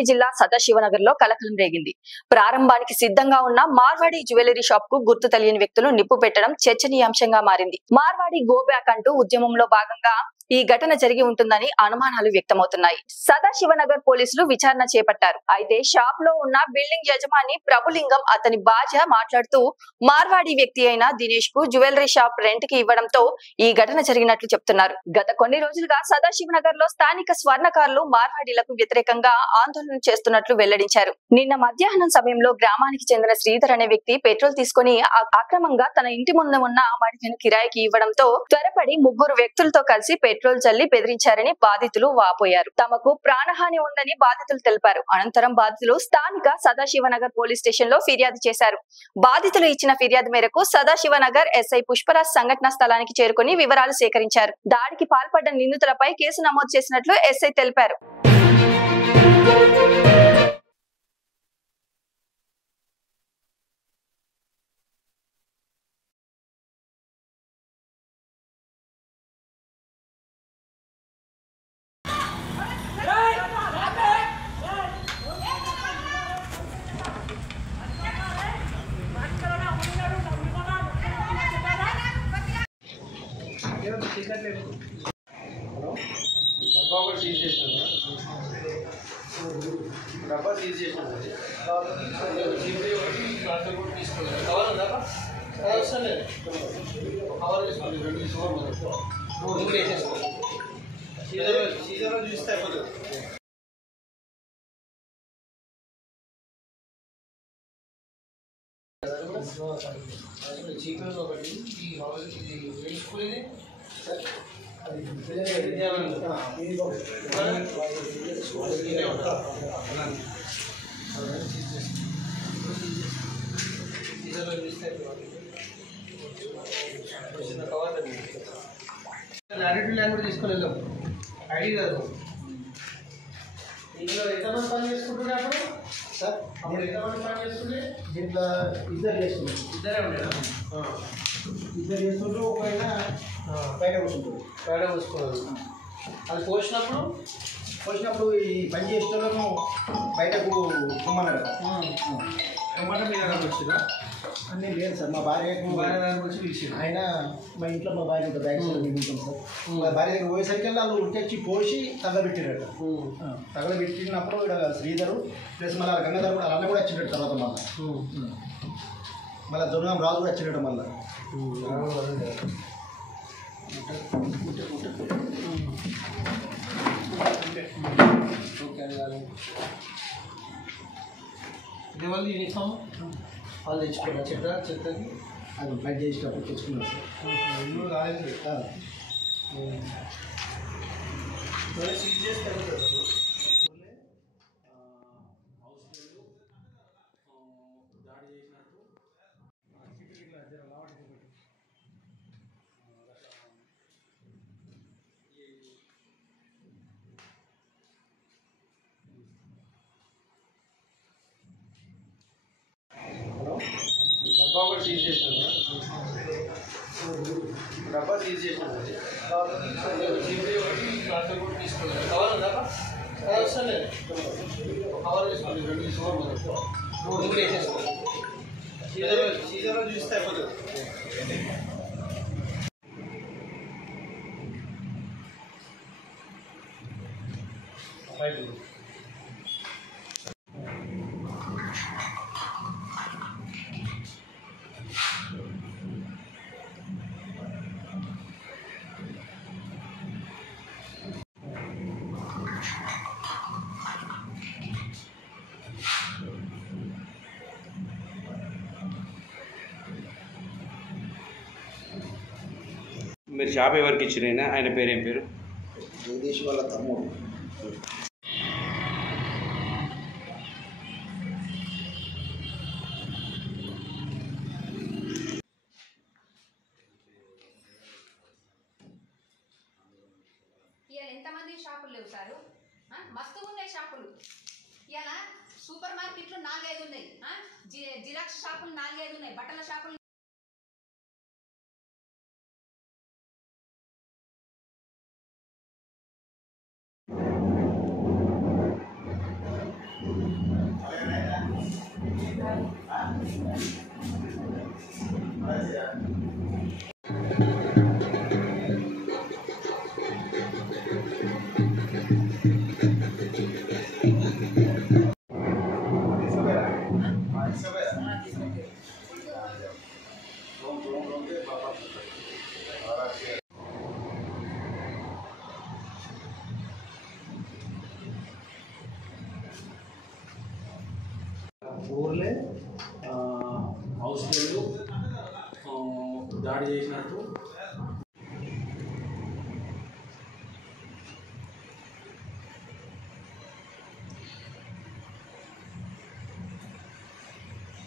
రంగారెడ్డి జిల్లా సదాశివనగర్ లో కలకలం రేగింది. ప్రారంభానికి సిద్ధంగా ఉన్న మార్వాడి జ్యువెలరీ షాప్ కు గుర్తు తెలియని వ్యక్తులు నిప్పు పెట్టడం చర్చనీయాంశంగా మారింది. మార్వాడి గో బ్యాక్ అంటూ ఉద్యమంలో భాగంగా ఈ ఘటన జరిగి ఉంటుందని అనుమానాలు వ్యక్తమవుతున్నాయి. సదాశివనగర్ పోలీసులు విచారణ చేపట్టారు. అయితే షాప్ లో ఉన్న బిల్డింగ్ యజమాని ప్రభులింగం అతని భార్య మాట్లాడుతూ మార్వాడి వ్యక్తి అయిన దినేష్ కు జ్యువెలరీ షాప్ రెంట్ కి ఇవ్వడంతో ఈ ఘటన జరిగినట్లు చెప్తున్నారు. గత కొన్ని రోజులుగా సదాశివనగర్ లో స్థానిక స్వర్ణకారులు మార్వాడీలకు వ్యతిరేకంగా ఆందోళన చేస్తున్నట్లు వెల్లడించారు. నిన్న మధ్యాహ్నం సమయంలో గ్రామానికి చెందిన శ్రీధర్ అనే వ్యక్తి పెట్రోల్ తీసుకుని అక్రమంగా తన ఇంటి ముందు ఉన్న మడికను కిరాయికి ఇవ్వడంతో త్వరపడి ముగ్గురు వ్యక్తులతో కలిసి పెట్రోల్ చల్లి బెదిరించారని బాధితులు వాపోయారు. తమకు ప్రాణహాని ఉందని బాధితులు తెలిపారు. అనంతరం బాధితులు స్థానిక సదాశివనగర్ పోలీస్ స్టేషన్ లో ఫిర్యాదు చేశారు. బాధితులు ఇచ్చిన ఫిర్యాదు మేరకు సదాశివనగర్ ఎస్ఐ పుష్పరాజ్ సంఘటన స్థలానికి చేరుకుని వివరాలు సేకరించారు. దాడికి పాల్పడ్డ నిందితులపై కేసు నమోదు చేసినట్లు ఎస్ఐ తెలిపారు. డబ్బా సీజ్ చేసినాను కవర్ వేసుకోండి. 2 తీసుకోండి. 3 వేసేసుకోండి. సీజర్లో చూస్తే అయిపోతుంది. చీకలు ఒకటి ఇది వేసుకునేది లాటిట్యూడ్ ల్యాండ్ కూడా తీసుకొని వెళ్దాం. ఐడి కాదు. దీంట్లో ఎంతమంది పని చేసుకుంటున్నా అప్పుడు సార్? అప్పుడు ఎంతమంది పని చేసుకుంటే దీంట్లో ఇద్దరు చేస్తున్నారు. ఇద్దరే ఉండేదా? ఇద్దరు చేస్తుంటారు. ఒక ఆయన బయట కూర్చుంటారు. బయట కూర్చున్నారు. అది పోసినప్పుడు ఈ పని చేసేటోళ్ళను బయటకు పొమ్మన్నారు. పొమ్మంటే మీరు అక్కడ వచ్చిరా? అన్నీ లేదు సార్. మా భార్య దానికి వచ్చి పిలిచారు. ఆయన మా ఇంట్లో మా భార్య ఉంటుంది. బ్యాగ్ సైడ్ ఉంటాం సార్. మా భార్య దగ్గర పోయేసరికి వాళ్ళు ఉడికొచ్చి పోసి తగలబెట్టిరాడు. తగలబెట్టినప్పుడు ఇక్కడ శ్రీధరు ప్లస్ మళ్ళీ గంగాధర్ కూడా అన్న కూడా వచ్చినట్టు తర్వాత మళ్ళీ దుర్గం రాజు కూడా వచ్చినట్టు మళ్ళీ ఇదే వాళ్ళు యూనిఫామ్ వాళ్ళు తెచ్చుకున్నారు. చెత్తకి అది బయట చేసేటప్పుడు తెచ్చుకున్నారు సార్. ఇల్లు రాలేదు. సీజ్ చేస్తే దాడి చేసినట్టు డబ్బా కూడా సీజ్ చేసినాను. డబ్బా సీజ్ చేసినాను. కూడా తీసుకోలేదు. కవర్ ఉందా? కవర్ వస్తానే కవర్ వేసుకోండి. 2 తీసుకోండి. 3 వేసేసుకోండి. సీజర్లో చూస్తే అయిపోతుంది. మీరు షాప్ ఎవరికి ఇచ్చిరైనా? ఆయన పేరు ఏం పేరు? జగదీష్ వాళ్ళ తమ్ముడు. ఎంతమంది షాపులు లేవు సారు? మస్తుగా ఉన్నాయి షాపులు. ఇలా సూపర్ మార్కెట్లు 4-5 ఉన్నాయి. జిరాక్స్ షాపులు 4-5 ఉన్నాయి. బట్టల షాపులు ఊర్లే హౌస్ బిల్లు దాడి చేసినట్టు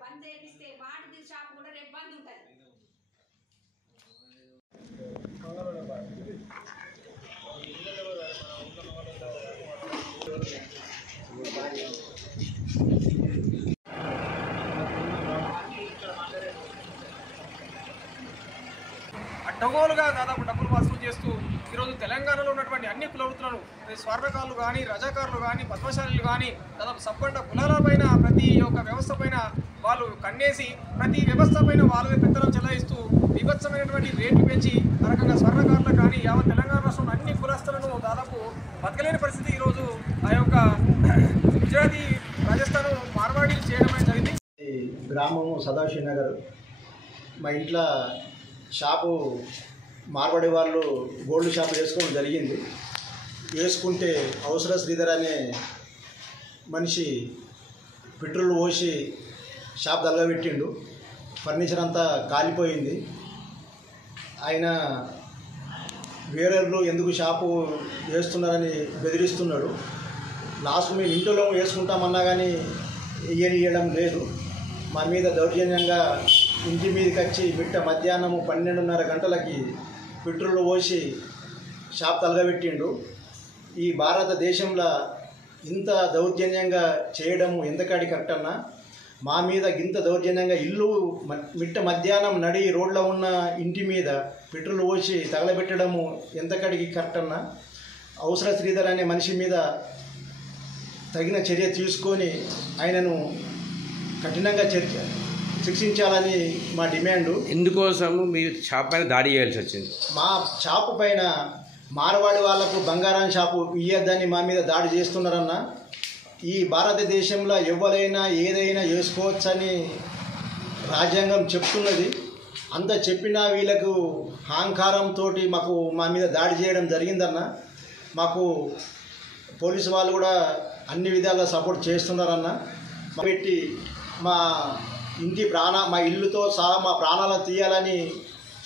బంద్ చేపిస్తే వాడి షాప్ కూడా రేపు బంద్ ఉంటుంది. అడ్డగోలుగా దాదాపు డబ్బులు వసూలు చేస్తూ ఈరోజు తెలంగాణలో ఉన్నటువంటి అన్ని కులవృత్తులను స్వర్ణకారులు కానీ రజాకారులు కానీ పద్మశాలీలు కానీ దాదాపు సబ్బండ కులాలపైన ప్రతి ఒక్క వ్యవస్థ పైన వాళ్ళు కన్నేసి ప్రతి వ్యవస్థ పైన వాళ్ళని పెత్తనం చెలాయిస్తూ విభత్సమైనటువంటి రేట్లు పెంచి ఆ రకంగా స్వర్ణకారులకు కానీ యావత్ తెలంగాణ రాష్ట్రంలో అన్ని కులస్తులను దాదాపు బతకలేని పరిస్థితి ఈరోజు ఆ యొక్క గుజరాతీ రాజస్థాన్ మార్వాడీలు చేయడమే జరిగింది. గ్రామము సదాశివ్ నగర్. మా ఇంట్లో షాపు మార్వాడి వాళ్ళు గోల్డ్ షాపు వేసుకోవడం జరిగింది. వేసుకుంటే అవసర శ్రీధర్ అనే మనిషి పెట్రోల్ పోసి షాప్ తలగబెట్టిండు. ఫర్నిచర్ అంతా కాలిపోయింది. ఆయన వేరేళ్ళు ఎందుకు షాపు వేస్తున్నారని బెదిరిస్తున్నాడు. లాస్ట్ మేము ఇంట్లో వేసుకుంటామన్నా కానీ ఇయ్యడం లేదు. మా మీద దౌర్జన్యంగా ఇంటి మీదకి వచ్చి బిట్ట మధ్యాహ్నము 12:30 గంటలకి పెట్రోల్ పోసి షాప్ తలగబెట్టిండు. ఈ భారతదేశంలో ఇంత దౌర్జన్యంగా చేయడము ఎంతకాడి కరెక్ట్ అన్నా? మా మీద ఇంత దౌర్జన్యంగా ఇల్లు మిట్ట మధ్యాహ్నం నడి రోడ్లో ఉన్న ఇంటి మీద పెట్రోల్ పోసి తగలబెట్టడము ఎంతకాడికి కరెక్ట్ అన్నా? అవసర శ్రీధర్ అనే మనిషి మీద తగిన చర్య తీసుకొని ఆయనను కఠినంగా శిక్షించాలని మా డిమాండు. ఎందుకోసము మీ షాప్ పైన దాడి చేయాల్సి వచ్చింది? మా షాపు పైన మార్వాడి వాళ్లకు బంగారం షాపు ఇయ్యద్దని మా మీద దాడి చేస్తున్నారన్న. ఈ భారతదేశంలో ఎవరైనా ఏదైనా చేసుకోవచ్చని రాజ్యాంగం చెప్తున్నది. అంత చెప్పినా వీళ్ళకు అహంకారంతో మా మీద దాడి చేయడం జరిగిందన్న. మాకు పోలీసు వాళ్ళు కూడా అన్ని విధాలుగా సపోర్ట్ చేస్తున్నారన్న. పెట్టి మా మా ఇల్లుతో సహా మా ప్రాణాలను తీయాలని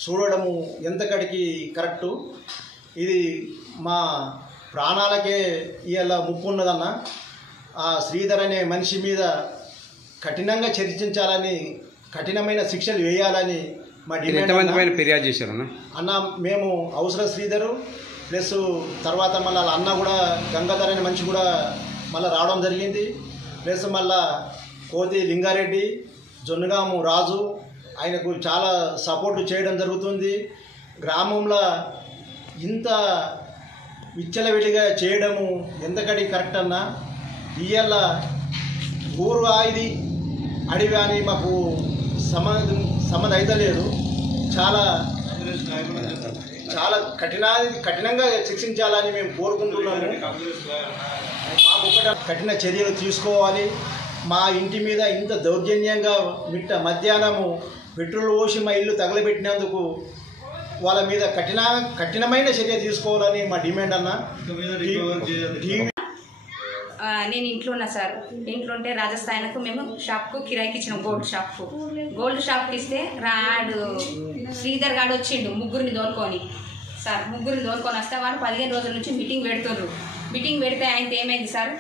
చూడడము ఎంతకడికి కరెక్టు? ఇది మా ప్రాణాలకే ఇవాళ ముప్పు ఉన్నదన్న. ఆ శ్రీధర్ అనే మనిషి మీద కఠినంగా చర్చించాలని, కఠినమైన శిక్షలు వేయాలని మా డిమాండ్. ఫిర్యాదు చేశారన్న? అన్న మేము అవసర శ్రీధరు ప్లస్ తర్వాత మళ్ళీ వాళ్ళ అన్న కూడా గంగాధర్ అనే మనిషి కూడా మళ్ళీ రావడం జరిగింది. ప్లస్ మళ్ళా కోతి లింగారెడ్డి, జొన్నగాము రాజు ఆయనకు చాలా సపోర్టు చేయడం జరుగుతుంది. గ్రామంలో ఇంత విచ్చలవిడిగా చేయడము ఎంతకడి కరెక్ట్ అన్నా? ఇవాళ ఊరు ఇది అడివి అని మాకు సమ్మతి అయితే లేదు. చాలా కఠినంగా శిక్షించాలని మేము కోరుకుంటున్నాము. మాకు ఒకటి కఠిన చర్యలు తీసుకోవాలి. మా ఇంటి మీద ఇంత దౌర్జన్యంగా మిట్ట మధ్యాహ్నము పెట్రోల్ పోసి మా ఇల్లు తగలబెట్టినందుకు వాళ్ళ మీద కఠినమైన చర్య తీసుకోవాలని మా డిమాండ్ అన్న. నేను ఇంట్లో ఉన్నా సార్. ఇంట్లో ఉంటే రాజస్థాన్కు మేము షాప్కు కిరాయికి ఇచ్చినాం. గోల్డ్ షాప్కి ఇస్తే శ్రీధర్ గాడు వచ్చిండు ముగ్గురిని తోలుకొని. సార్ ముగ్గురిని తోలుకొని వస్తే వాడు 15 రోజుల నుంచి మీటింగ్ పెడుతుర్రు. మీటింగ్ పెడితే ఆయనతో ఏమైంది సార్,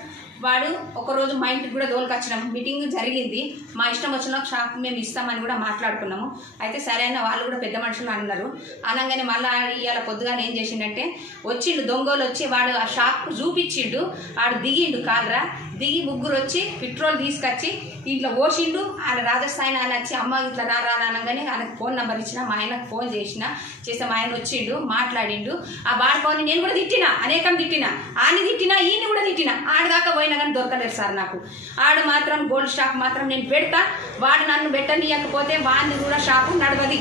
వాడు ఒకరోజు మా ఇంటికి కూడా దోలుకొచ్చినాం. మీటింగ్ జరిగింది. మా ఇష్టం వచ్చిన షాప్ మేము ఇస్తామని కూడా మాట్లాడుకున్నాము. అయితే సరే అన్న వాళ్ళు కూడా పెద్ద మనుషులు అన్నారు. అనగానే మళ్ళీ ఇవాళ పొద్దుగానే ఏం చేసిండంటే వచ్చిండు దొంగలు వచ్చి వాడు ఆ షాప్ చూపించిండు. వాడు దిగిండు కాలరా దిగి ముగ్గురు వచ్చి పెట్రోల్ తీసుకొచ్చి ఇంట్లో పోసిండు. ఆయన రాజస్థాన్ ఆయన వచ్చి అమ్మ ఇట్లా రా అనగానే ఆయనకు ఫోన్ నెంబర్ ఇచ్చిన, మా ఆయనకు ఫోన్ చేస్తే మా ఆయన వచ్చిండు, మాట్లాడిండు. ఆ బాడుకోని నేను కూడా తిట్టినా, అనేకం తిట్టినా, ఆని తిట్టినా, ఈయన కూడా తిట్టినా. ఆడదాకా పోయినా కానీ దొరకలేదు సార్ నాకు. ఆడు మాత్రం గోల్డ్ షాప్ మాత్రం నేను పెడతా, వాడు నన్ను పెట్టనీయకపోతే వాడిని కూడా షాపు నడవది.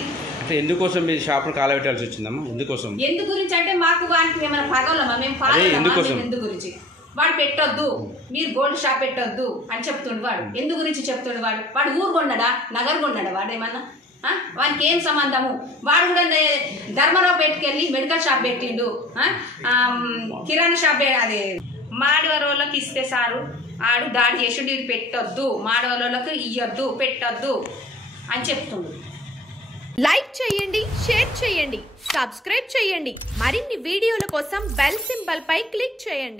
ఎందుకోసం మీ షాప్ను కాలబెట్టాల్సి వచ్చిందమ్మా? ఎందుకోసం? ఎందు గురించి అంటే మాకు వానికి ఏమైనా పగలమా, మేము పాలమా, ఎందు గురించి వాడు పెట్టొద్దు, మీరు గోల్డ్ షాప్ పెట్టొద్దు అని చెప్తుండు. వాడు ఎందు గురించి చెప్తుండు? వాడు ఊరు కొన్నాడా, నగర్ కొన్నాడా? వాడు ఏమన్నా వానికి ఏం సంబంధము? వాడు కూడా ధర్మరావు పెట్టుకెళ్ళి మెడికల్ షాప్ పెట్టిండు, కిరాణా షాప్, అదే మాడవరోళ్ళకి ఇస్తే సారు ఆడు దాడి చేసిండు. ఇది పెట్టొద్దు, మాడవరోళ్ళకి ఇయ్యొద్దు, పెట్టొద్దు అని చెప్తుండు. లైక్ చేయండి, షేర్ చేయండి, సబ్స్క్రైబ్ చేయండి. మరిన్ని వీడియోల కోసం బెల్ సింబల్ పై క్లిక్ చేయండి.